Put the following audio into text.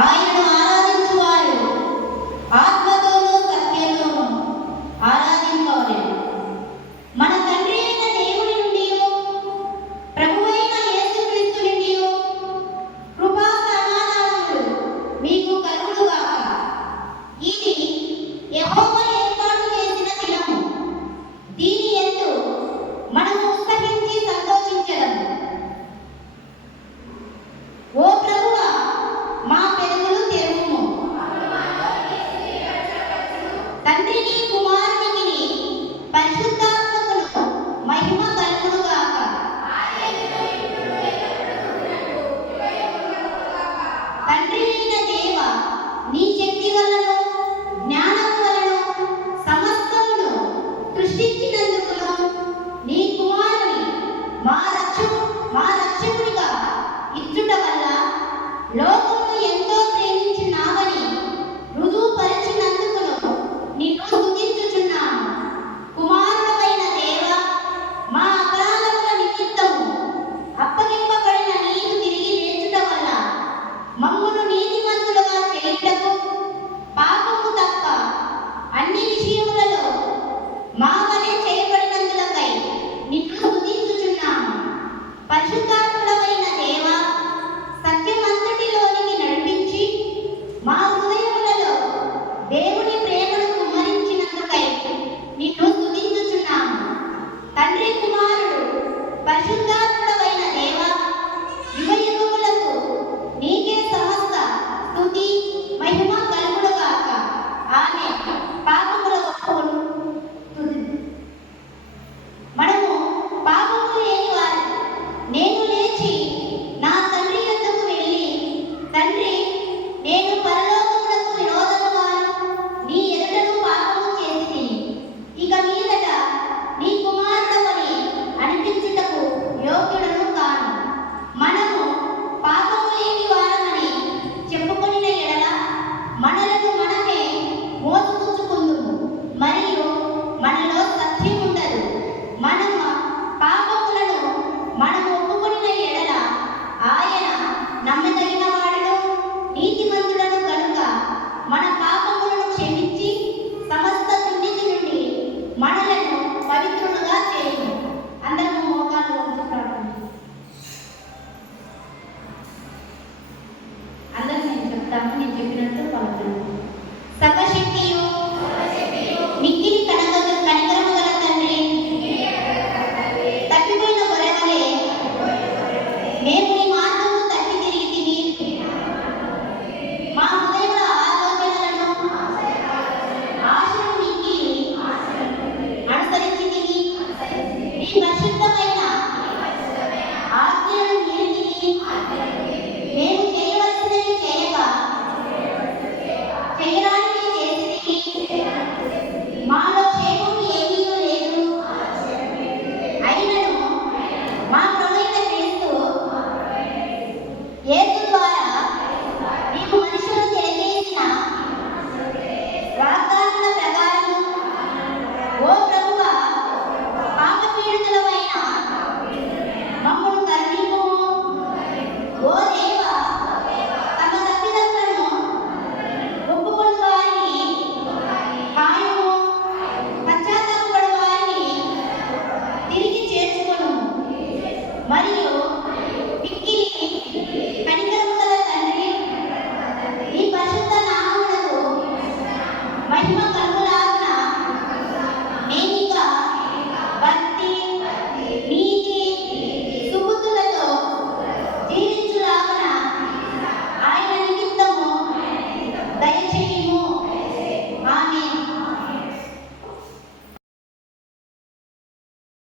ఆయనను ఆరాధించువారు ఆత్మతోనూ సత్యంతోనూ ఆరాధింపవలెను. మన తండ్రి అయిన దేవుని నుండి ప్రభువైన యేసుక్రీస్తు నుండి కృపా సమాధానములు మీకు కలుగునుగాక. ఇది యెహోవా ఏర్పాటు చేసిన దినము. దీని యందు మనము ఉత్సహించి సంతోషించెదము. ఓ ప్రభువా, మా పెదవులు తెరువుము. తండ్రిని కుమారునికి పరిశుద్ధాత్మకును మహిమ కలుగునుగాక. తండ్రి అయిన దేవ, నీ శక్తి వలన జ్ఞానము వలన సమస్తమును సృష్టించినందుకును నీ కుమారుని మా రక్షకుడిగా ఇచ్చుట వల్ల లోకమును ఎంతో ప్రేమించున్నావని రుజువుపరిచినందుకును నిన్ను స్తుతించుచున్నాము. కుమారుడవైన దేవ, మా అపరాధముల నిమిత్తము అప్పగింపబడిన నీవు తిరిగి లేచుట వల్ల మమ్మును నీతిమంతులుగా చేయుటకు పాపము తప్ప అన్ని విషయములలో మా వలె చేయబడినందులకై నిన్ను స్తుతించుచున్నాము. పరిశుద్ధాత్ముడవైన దేవ, సత్యమంతటిలోనికి నడిపించి మా హృదయములలో దేవుని ప్రేమను కుమ్మరించినందుకై నిన్ను స్తుతించుచున్నాము. తండ్రి కుమారుడు పరిశుద్ధాత్ముడవైన దేవ, యుగయుగములకు నీకే సమస్త స్తుతి మహిమ కలుగునుగాక. ఆమేన్. పాపముల ఒప్పుకొను. మనము పాపము లేని వారు. నేను లేచి నా తండ్రి యొద్దకు వెళ్ళి, తండ్రి, నేను పరలోకమునకు విరోధముగాను నీ ఎదుటను పాపము చేసితిని. ఇక మీదట నీ కుమారుడవని అనిపించుటకు యోగ్యుడను కాను. మనము పాపము లేని వారమని చెప్పుకొనిన ఎడల మనలను మనమే మోసపుచ్చుకుందుము, మరియు మనలో సత్యం ఉండదు. మనము పాపములను మనము ఒప్పుకొనిన ఎడల ఆయన నమ్మదగిన వాడును నీతిమంతుడను కనుక మన పాపములను క్షమించి సమస్త దుర్నీతి నుండి మనలను పవిత్రులుగా చేయును. అందరము మోకాళ్ళు వంచి ప్రార్థించుదాం. అందరూ నేను చెప్తాను, నేను చెప్పినట్టు పలుకుతాను.